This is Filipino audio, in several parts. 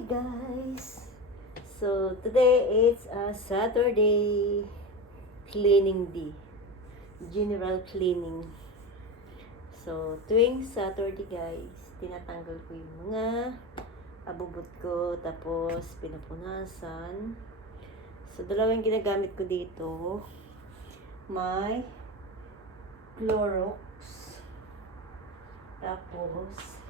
Hi guys! So today it's a Saturday cleaning day. General cleaning. So tuwing Saturday guys, tinatanggal ko yung mga abubot ko tapos pinapunasan. So dalawang ginagamit ko dito. May Clorox. Tapos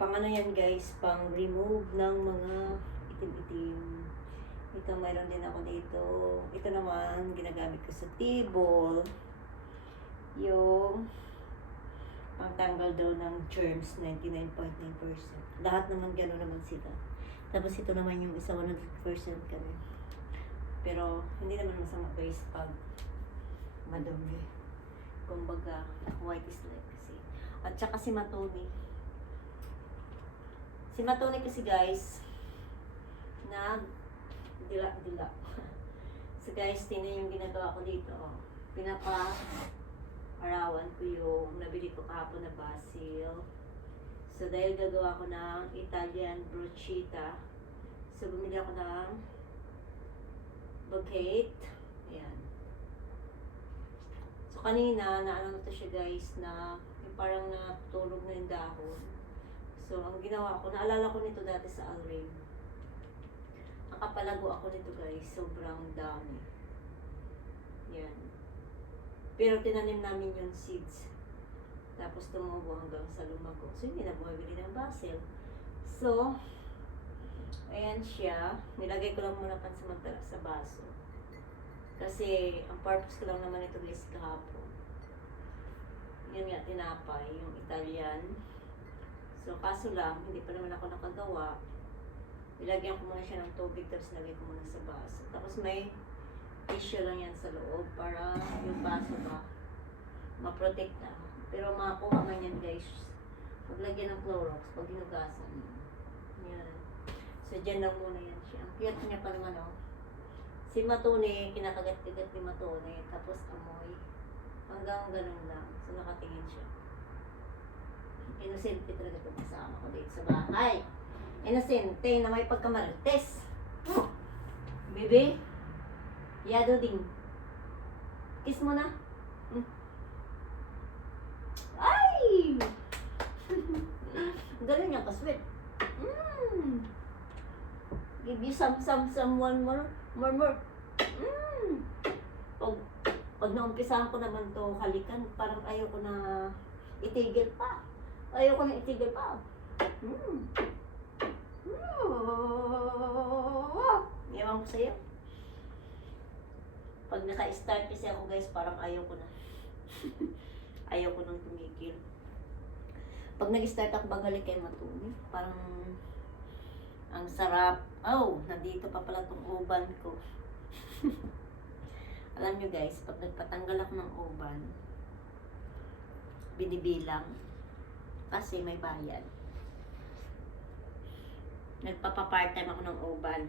pang ano yan guys, pang remove ng mga itim-itim. Ito mayroon din ako dito. Ito naman ginagamit ko sa table. Yung pangtanggal daw ng germs, 99.9%. Lahat naman gano'n naman sila. Tapos ito naman yung isa 100% kami. Pero hindi naman masama guys pag madumi. Kumbaga, white is like kasi. At saka si Matoni. Si Matoni kasi guys, dila. So guys, tingnan yung ginagawa ko dito. Oh. Pinapa-arawan ko yung nabili ko kahapon na basil. So dahil gagawa ko ng Italian bruschetta, so bumili ako ng bouquet. Ayan. So kanina, naano na to siya guys, na yung parang natulog na yung dahon. So, ang ginawa ko, naalala ko nito dati sa Alrim. Nakapalago ako nito guys, sobrang dami. Yan. Pero tinanim namin yung seeds. Tapos tumubo hanggang sa lumago. So, hindi na bumibili ng basil. So, ayan siya. Nilagay ko lang muna pansamantala sa baso. Kasi, ang purpose ko lang naman ito guys kahapon. Yun nga, tinapay, yung Italian. So, kaso lang, hindi pa naman ako nakagawa. Ilagyan ko muna siya ng tubig, tapos lagay ko muna sa baso. Tapos may tissue lang yan sa loob para yung baso ba ma-protect na. Pero makakuha man yan guys. Maglagyan ng Clorox pag hinugasan. Yan. So, dyan lang muna yan siya. Ang cute niya pa naman, oh. Si Matone, kinakagat-kagat ni Matone, tapos amoy. Hanggang ganun lang. So, nakatingin siya. Inosente talaga itong kasama ko dito sa bahay. Inosente na may pagkamarites. Bebe, yado din. Kiss mo na. Ay! Galing niya kaswit. Give you some one more. Pag naumpisahan ko naman to halikan, parang ayoko na itigil pa. Ayoko na itigil pa. Ewan ko sa'yo. Pag naka-start kasi ako guys, parang ayoko na. Ayoko nang tumigil. Pag nag-start ako bagalik kay Matuni, parang ang sarap. Oh, nandito pa pala tong uban ko. Alam nyo guys, pag nagpatanggal ako ng uban, binibilang. Kasi may bayad. Nagpapa-part-time ako ng uban.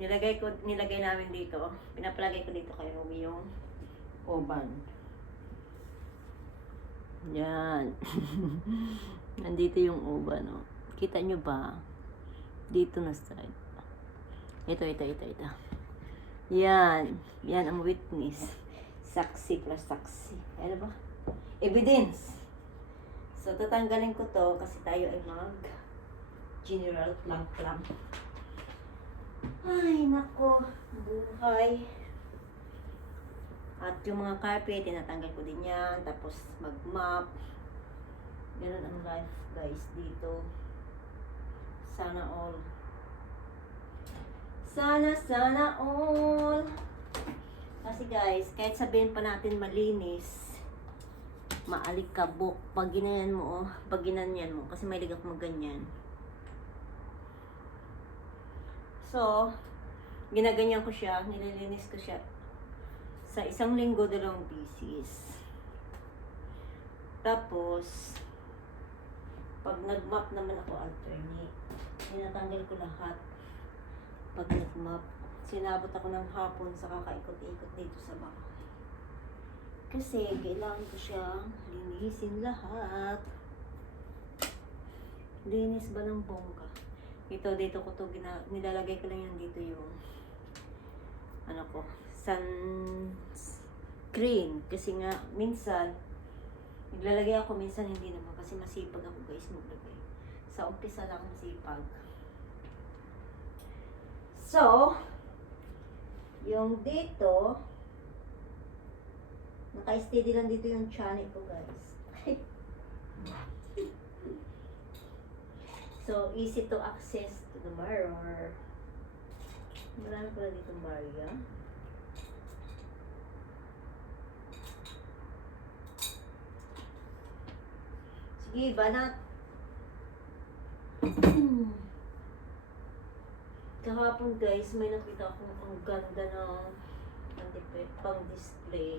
Nilagay namin dito. Pinapalagay ko dito kay Ruby yung uban. Yan. Nandito yung uban, oh. Kita nyo ba? Dito na side. Ito. Yan. Yan ang witness. Saksi plus saksi. Ano ba? Evidence. So, tatanggalin ko to kasi tayo ay general plank. Ay, nako. Buhay. At yung mga carpet, tinatanggal ko din yan. Tapos, mag-mop. Ganun ang life, guys, dito. Sana all. Sana all. Kasi guys, kahit sabihin pa natin malinis, maalikabok. Pag ginanyan mo, kasi may ligak mo ganyan. So, ginaganyan ko siya, nililinis ko siya. Sa isang linggo, 2 pieces. Tapos, pag nag-mop naman ako alternate, tinatanggal ko lahat. Pag nag-mop, sinabot ako ng hapon sa kakaikot-ikot dito sa bahay. Kasi kailangan ko siyang linisin lahat. Linis ba ng bongga? Ito, dito ko to nilalagay ko lang yan dito yung ano ko, sunscreen. Kasi nga, minsan, naglalagay ako, minsan hindi naman. Kasi masipag ako guys maglagay. Sa umpisa lang masipag. So, yung dito, naka-steady lang dito yung channel ko guys. So, easy to access to the mirror. Marami pala dito Maria. Sige, banat. Kahapon guys, may nakita akong ang ganda ng pang display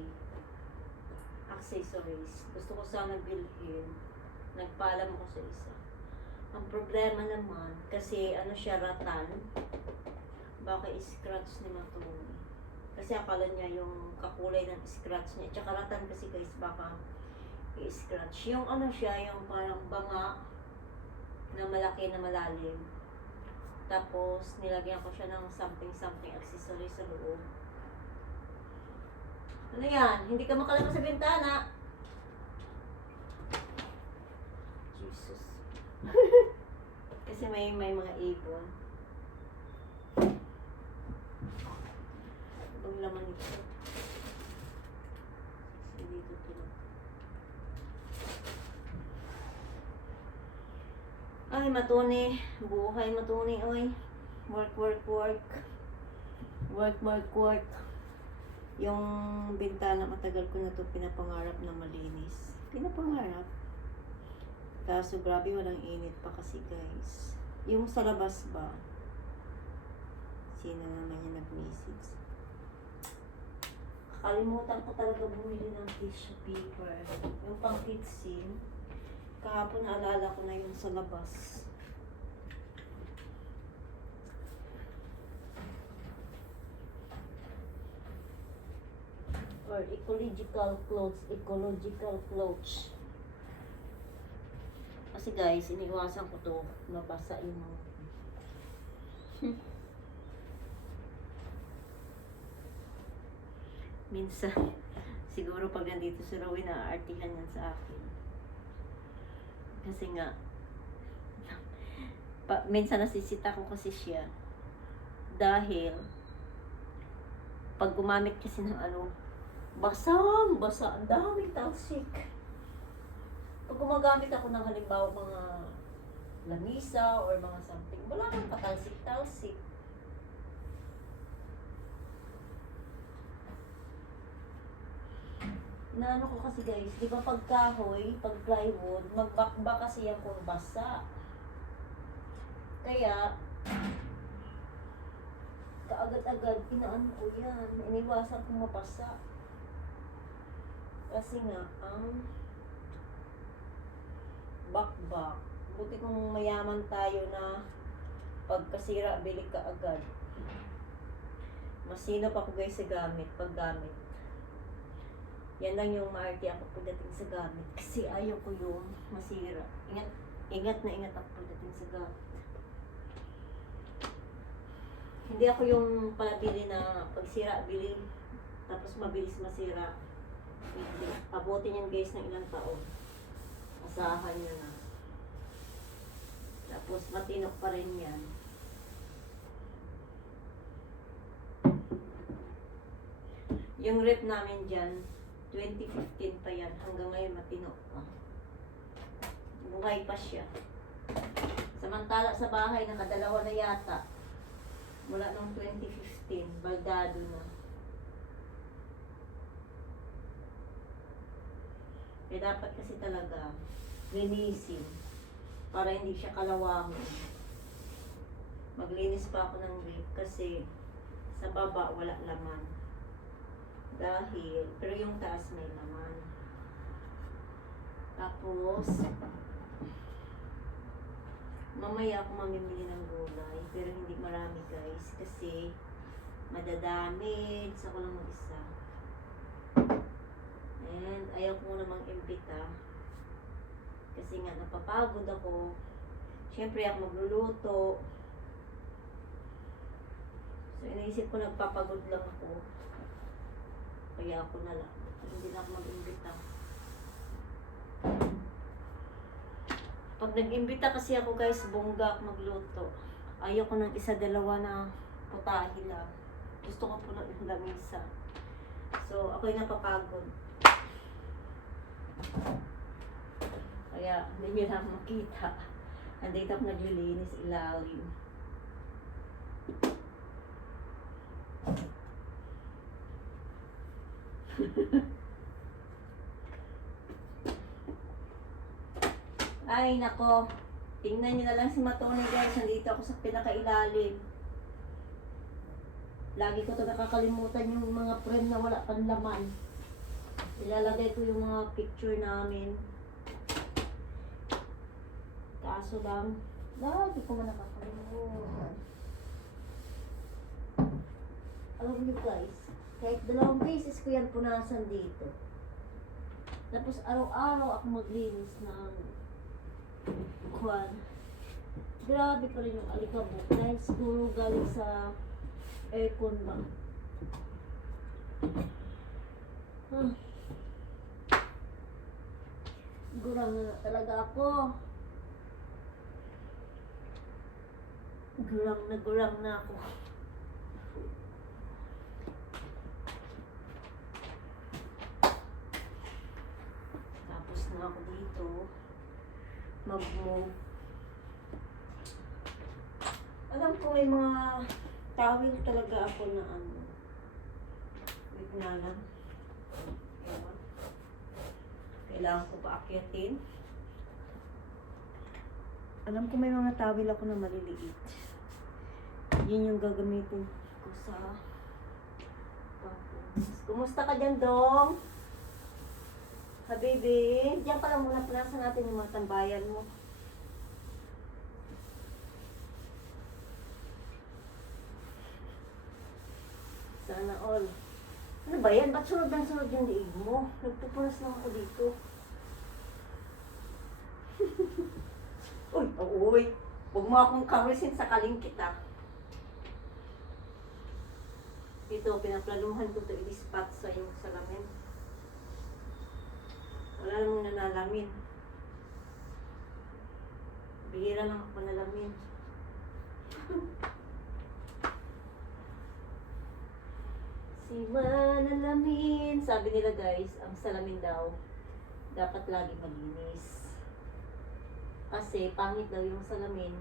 accessories. Gusto ko sana bilhin. Nagpaalam ako sa isa. Ang problema naman, kasi ano siya, ratan. Baka i-scratch ni Matumi. Kasi akala niya yung kakulay ng scratch niya. Tsaka ratan kasi guys, baka i-scratch. Yung ano siya, yung parang banga na malaki na malalim. Tapos, nilagyan ko siya ng something accessory sa loob. Ano yan? Hindi ka makalabas sa bintana. Jesus. Kasi may mga ibon. Ang laman nito. Hindi ito tulog. Ay, matuni. Buhay matuni, oy. Work. Work. Yung bintana, matagal ko na ito pinapangarap na malinis. Pinapangarap. Kaso grabe, walang init pa kasi guys. Yung sa labas ba? Sino naman yung nag-message? Kakalimutan ko talaga bumili ng tissue paper. Yung pang kitsin. Kahapon naalala ko na yung sa labas. Or ecological clothes. Kasi guys, iniwasan ko to, mabasa yung minsan, siguro pag nandito si Rowena, aartihan yan sa akin. Kasi nga, minsan nasisita ko kasi siya. Dahil, pag gumamit kasi ng ano, basa, ang daming talsik. Pag gumagamit ako ng halimbawa mga lamisa or mga something, wala kang patalsik-talsik. Naano ko kasi guys, di ba pag kahoy, pag plywood, magbakba kasi yan kung basa. Kaya, kaagad-agad, inaano ko yan, iniwasan kong mapasa. Kasi nga, ang bakbak. Buti kung mayaman tayo na pagkasira, bili ka agad. Masinop ako guys sa paggamit. Yan lang yung maarte ako pagdating sa gamit. Kasi ayaw ko yung masira. Ingat ako pagdating sa gamit. Hindi ako yung palabili na pagsira, bili. Tapos mabilis masira. Abutin yan guys ng ilang taon. Asahan nyo na. Tapos matinok pa rin yan. Yung rep namin dyan, 2015 pa yan. Hanggang ngayon matinok pa. Buhay pa siya. Samantala sa bahay, nakadalawa na yata. Mula nung 2015, baldado na. Kaya dapat kasi talaga linisin para hindi siya kalawangin. Maglinis pa ako ng rip kasi sa baba wala laman. Pero yung taas may laman. Tapos, mamaya ako mamimili ng gulay, pero hindi marami guys kasi madadamage ako lang mag-isa. And ayaw ko namang imbita. Kasi nga napapagod ako. Siyempre ako magluluto. So iniisip ko nagpapagod lang ako. Kaya ako na lang. Hindi na ako mag-imbita. Pag nag-imbita kasi ako guys, bongga ako magluto. Ayaw ko ng isa-dalawa na putahe lang. Gusto ko po ng lamisa. So ako'y napapagod. Kaya hindi nyo lang makita. Nandito ako naglilinis ilalim. Ay nako, tingnan nyo na lang si Matone guys, nandito ako sa pinakailalim. Lagi ko to nakakalimutan yung mga frame na wala pang laman. Ilalagay ko yung mga picture namin. Kaso lang, lagi ko man nakakalimutan. Alam niyo guys, kahit 2 beses ko yan punasan dito. Tapos araw-araw ako maglinis ng kuwan. Grabe pa rin yung alikabok dahil siguro galing sa aircon ba. Gurang na talaga ako. Gurang na ako. Tapos na ako dito mag-move. Alam ko may mga towel talaga ako na ano. Wait nga lang. Ewan. Kailangan ko pa akyatin. Alam ko may mga towel ako na maliliit. Yun yung gagamitin ko sa pagpunas. Kumusta ka dyan, Dong? Habibi, diyan pa lang muna punasan natin yung mga tambayan mo. Sana all. Ano ba yan? Ba't sunod ng sunod yung liig mo? Nagpupunas lang ako dito. Uy, uy. Huwag mo akong karusin sa kalingkit ah. Ito, pinaplaluhan ko ito i-spot sa yung salamin. Wala namang nanalamin. Bihira lang ako nalamin. Si manalamin. Sabi nila guys, ang salamin daw, dapat lagi malinis. Kasi pangit daw yung salamin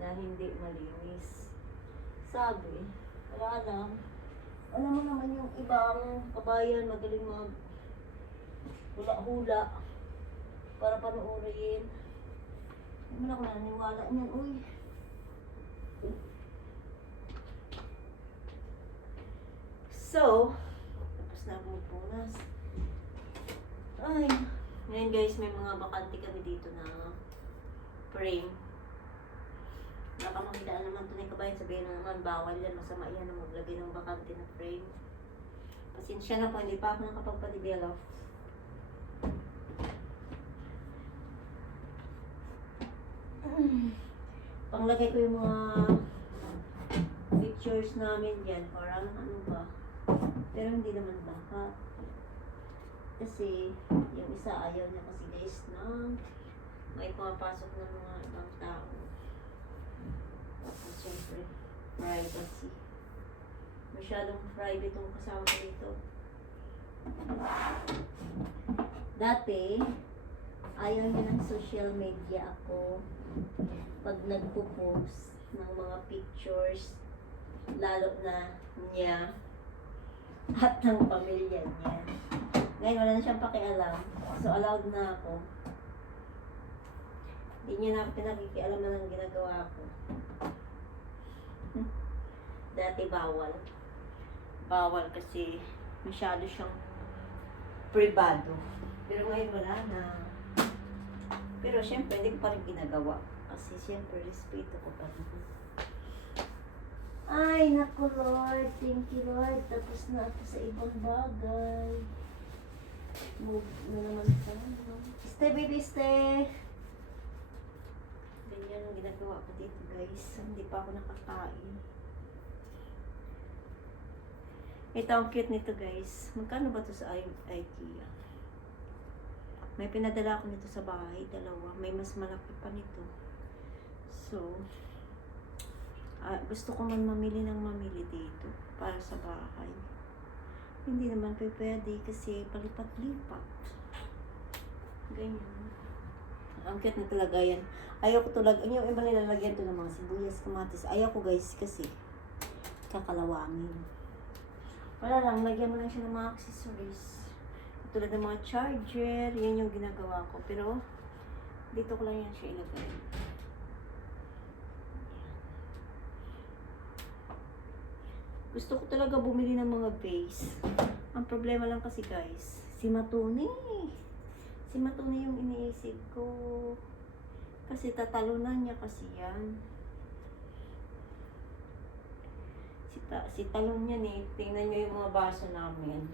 na hindi malinis. Sabi, wala lang. Alam mo naman yung ibang kabayan magaling mag hula-hula para panoorin. Hindi mo na ako naniniwala niyan, uy. So, tapos na ako magpunas. Ay, ngayon guys, may mga bakante kami dito na frame. Baka makitaan naman ito na kabayan, sabihin na naman, bawal yan, masama yan na maglagay ng bakante na frame. Pasensya na po, hindi pa ako nakapagpa-develop. Panglagay ko yung mga pictures namin dyan, parang ano ba. Pero hindi naman baka. Kasi yung isa ayaw niya kasi guys na may pumapasok ng mga ibang tao. Tapos syempre, privacy. Masyadong private yung kasama ko dito. Dati, ayaw niya ng social media ako pag nagpo-post ng mga pictures, lalo na niya at ng pamilya niya. Ngayon wala na siyang pakialam, so allowed na ako. Hindi niya na pinakikialam na ng ginagawa ko. Dati bawal. Bawal kasi masyado siyang privado. Pero ngayon wala na. Pero syempre, hindi ko pa rin ginagawa. Kasi syempre, respeto ko pa rin. Ay, naku Lord. Thank you Lord. Tapos na ako sa ibang bagay. Move na naman sa ano. Stay, baby, stay. Ganyan ang ginagawa ko dito, guys. Hindi pa ako nakakain. Ito ang cute nito, guys. Magkano ba to sa IKEA? May pinadala ako nito sa bahay, dalawa. May mas malaki pa nito. So, gusto ko man mamili dito para sa bahay. Hindi naman pwede kasi palipat-lipat. Ganyan. Ang cute na talaga yan. Ayaw ko talaga, yung iba nilalagyan to ng mga sibuyas, kamatis. Ayaw ko, guys, kasi kakalawangin. Wala lang, lagyan mo lang siya ng mga accessories. Tulad ng mga charger, yan yung ginagawa ko. Pero, dito ko lang yan siya ilagay. Gusto ko talaga bumili ng mga base. Ang problema lang kasi, guys, si Matuni. Si Matuni yung iniisip ko. Kasi tatalunan niya kasi yan. Si talon yan eh. Tingnan nyo yung mga baso namin.